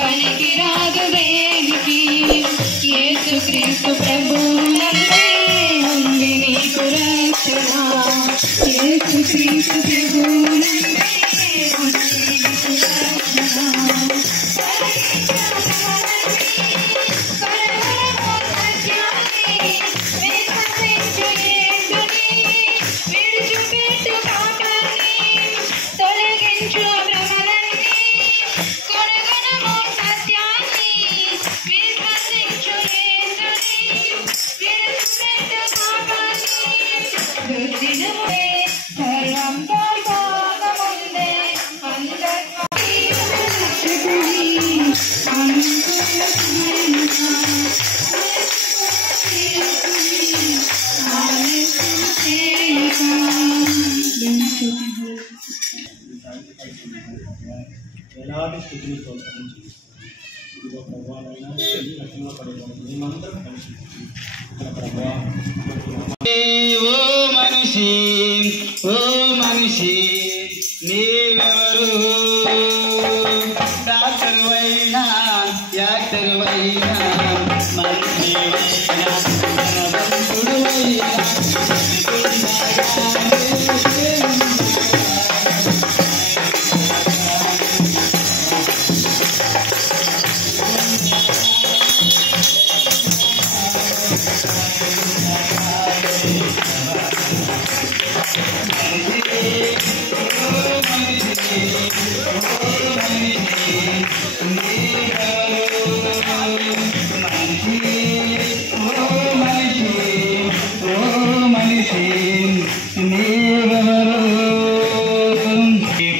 పనికి రాదు దేనికి యేసుక్రీస్తు ప్రభువునందే ఉంది నీకు రక్షణ యేసుక్రీస్తు ప్రభువునందే ఉంది నీకు రక్షణ ఎలాంటి స్థితిని ప్రోత్సహించి ఇదిగో ప్రభావైనా రక్షణలో పడేవాడు మేమందరం కలిసి ఓ మనిషి నీవెవరు డాక్టర్ వైనా యాక్టర్ వైనా మంత్రి వైనా ధనవంతుడు వైనా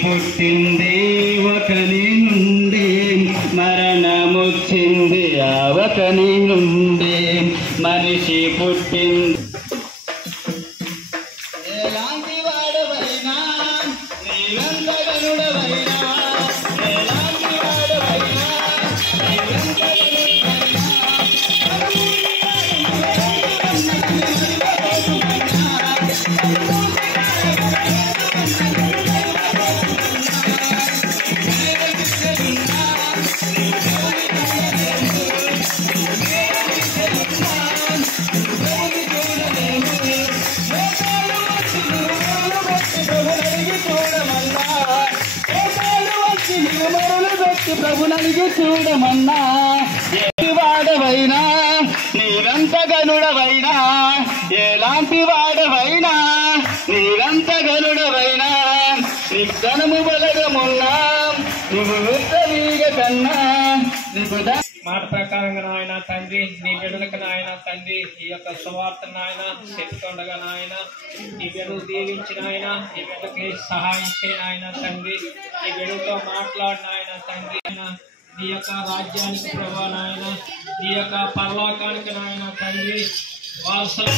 పుట్టింది ఒకని నుండి మరణమొచ్చింది అవకని నుండి మనిషి పుట్టింది ఎలాంటి వాడవైనా నీవంతగనుడవైనా ఎలాంటి వాడవైనా ప్రభునలిగి చూడమన్నా వాడవైనా నీవంతగనుడవైనా ఎలాంటి వాడవైనా నీవంతగనుడవైనా నిధనము బలగమున్నా నువ్వు ఉత్తరీగ కన్నా మాట ప్రకారంగా నాయన తండ్రి నీ బిడ్డలకు నాయన తండ్రి ఈ యొక్క సువార్త నాయన చెప్తుండగా నాయన నీ బిడ్డలు దీవించిన ఆయన నీ బిడ్డకి సహాయం చేయని ఆయన తండ్రి నీ బిడ్డలతో మాట్లాడిన ఆయన తండ్రి నీ యొక్క రాజ్యానికి ప్రభా నాయన నీ యొక్క పరలోకానికి నాయన తండ్రి వారసులు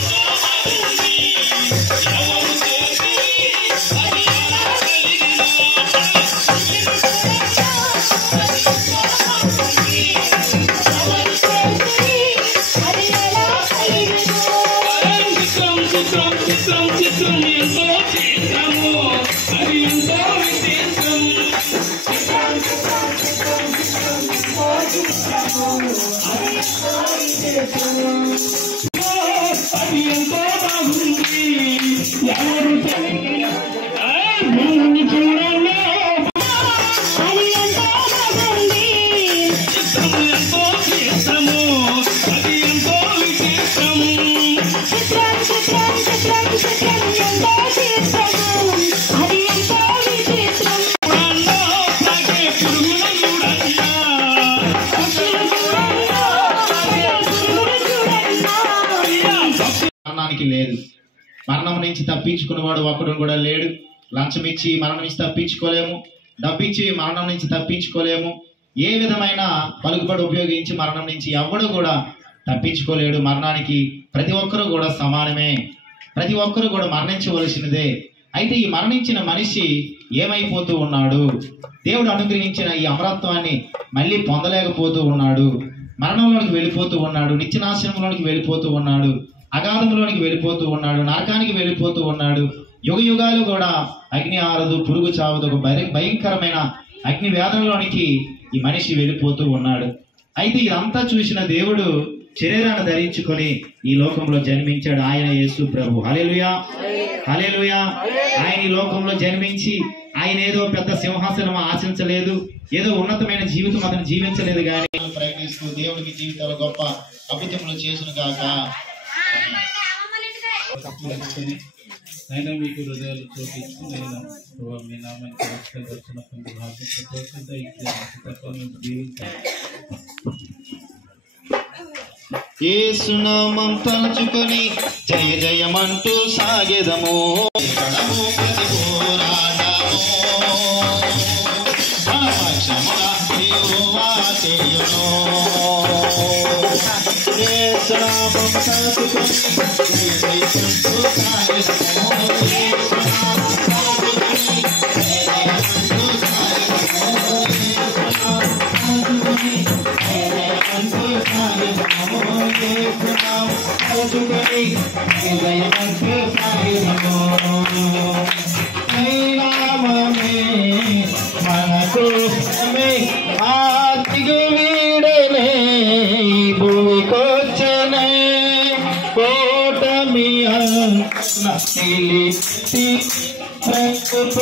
లేదు. మరణం నుంచి తప్పించుకునేవాడు ఒక్కడు కూడా లేడు. లంచం ఇచ్చి మరణం నుంచి తప్పించుకోలేము, డబ్బిచ్చి మరణం నుంచి తప్పించుకోలేము. ఏ విధమైన పలుకుబడి ఉపయోగించి మరణం నుంచి ఎవడు కూడా తప్పించుకోలేడు. మరణానికి ప్రతి ఒక్కరూ కూడా సమానమే, ప్రతి ఒక్కరూ కూడా మరణించవలసినదే. అయితే ఈ మరణించిన మనిషి ఏమైపోతూ ఉన్నాడు? దేవుడు అనుగ్రహించిన ఈ అమరత్వాన్ని మళ్ళీ పొందలేకపోతూ ఉన్నాడు. మరణంలోనికి వెళ్ళిపోతూ ఉన్నాడు, నిత్యనాశనంలోనికి వెళ్ళిపోతూ ఉన్నాడు, అగాధంలోనికి వెళ్ళిపోతూ ఉన్నాడు, నరకానికి వెళ్ళిపోతూ ఉన్నాడు. యుగ యుగాలు కూడా అగ్ని ఆరదు, పురుగు చావదు, ఒక భయంకరమైన అగ్ని వేదనలోనికి ఈ మనిషి వెళ్ళిపోతూ ఉన్నాడు. అయితే ఇదంతా చూసిన దేవుడు శరీరాన్ని ధరించుకొని ఈ లోకంలో జన్మించాడు. ఆయన యేసు ప్రభు. హల్లెలూయా, హల్లెలూయా. ఆయన ఈ లోకంలో జన్మించి ఆయన ఏదో పెద్ద సింహాసనం ఆశించలేదు, ఏదో ఉన్నతమైన జీవితం అతను జీవించలేదు, కానీ ప్రయత్నిస్తూ దేవుడికి జీవితాలు గొప్ప అద్భుతములు చేసును గాక. అయినా మీకు హృదయాలు చూపించి నేను మీ నామానికి వచ్చినటువంటి భాగ్యం జీవించాలి. యేసునామం తలుచుకొని జయ జయమంటూ సాగెదము. యేసునామం తలుచుకొని జయ జయమంటూ మనకు ఆతిగు వీడలే భూమికొచ్చనే కోటమి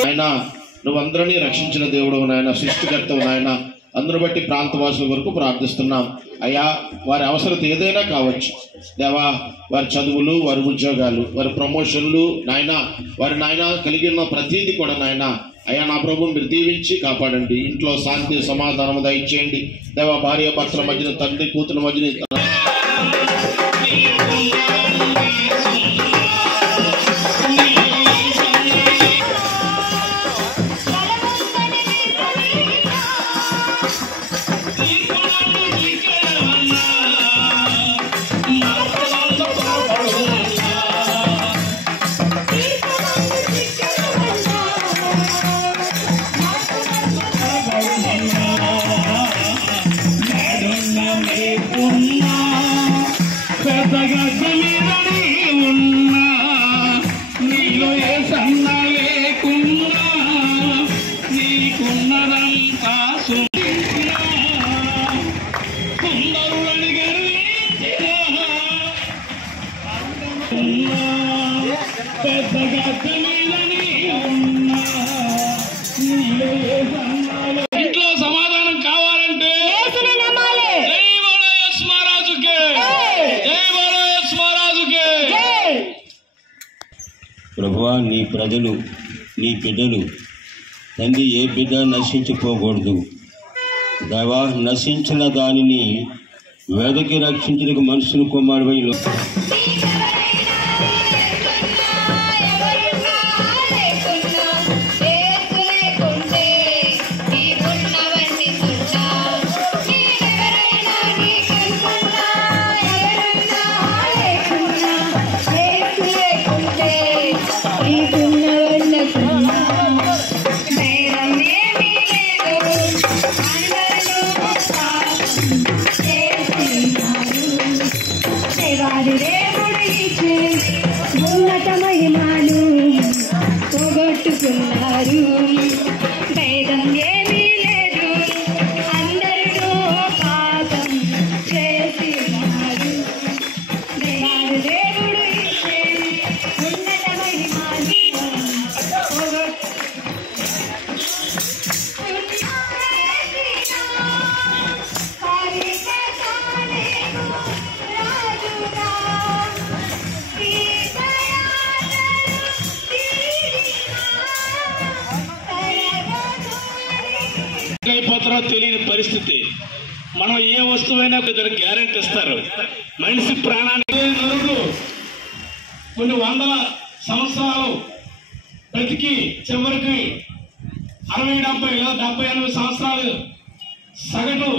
ఆయన నువ్వందరినీ రక్షించిన దేవుడు నాయన, సృష్టికర్తవు నాయన. అందరూ బట్టి ప్రాంతవాసుల వరకు ప్రార్థిస్తున్నాం అయ్యా. వారి అవసరత ఏదైనా కావచ్చు దేవా, వారి చదువులు, వారి ఉద్యోగాలు, వారి ప్రమోషన్లు నాయన, వారి నాయన కలిగిన ప్రతిదీ కూడా నాయన అయ్యా నా ప్రభు మీరు దీవించి కాపాడండి. ఇంట్లో శాంతి సమాధానం దయచేయండి దేవా. భార్య భర్తల మధ్యన, తండ్రి కూతురు మధ్యన ఇంట్లో సమాధానం కావాలంటే ప్రభువా, నీ ప్రజలు, నీ బిడ్డలు తండ్రి ఏ బిడ్డ నశించిపోకూడదు దేవా. నశించిన దానిని వెదకి రక్షించడానికి మనుషులు కుమారుడై ఉన్నత మహిమాలు పోగొట్టుకున్నారు. భేదం ఏమీ లేదు, అందరూ పాపం చేసినారు. దేవుడు ఇచ్చే ఉన్నత మహిమాలు అయిపోతారో తెలియని పరిస్థితి. మనం ఏ వస్తువైనా కొందరు గ్యారెంటీ ఇస్తారు. మనిషి ప్రాణానికి నరుడు కొన్ని వందల సంవత్సరాలు బ్రతికి చివరికి 60-70 లేదా 70-80 సంవత్సరాలు సగటు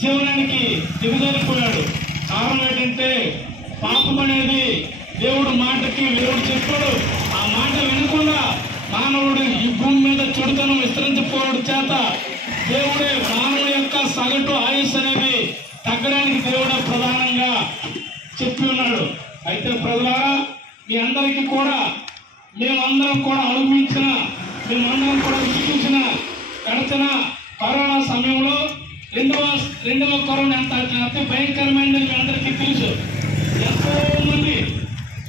జీవనానికి దిగజారిపోయాడు. కారణం ఏంటంటే పాపం అనేది దేవుడు మాటకి దేవుడు చెప్పాడు. ఆ మాట వినకుండా మానవుడు ఈ భూమి మీద చెడుతనం విస్తరించిపోవడం చేత దేవుడే మానవుడి యొక్క సగటు ఆయుష్ అనేది తగ్గడానికి దేవుడు ప్రధానంగా చెప్పి ఉన్నాడు. అయితే ప్రజలారా, మీ అందరికీ కూడా మేమందరం కూడా అనుభవించిన, మేమందరం కూడా చూసిన గడిచిన కరోనా సమయంలో రెండవ కరోనా ఎంత అతి భయంకరమైనది మీ అందరికీ తెలుసు. ఎంతో మంది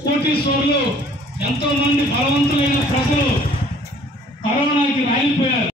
కోటీశ్వరులు, ఎంతో మంది బలవంతులైన ప్రజలు కరోనాకి రాలిపోయారు.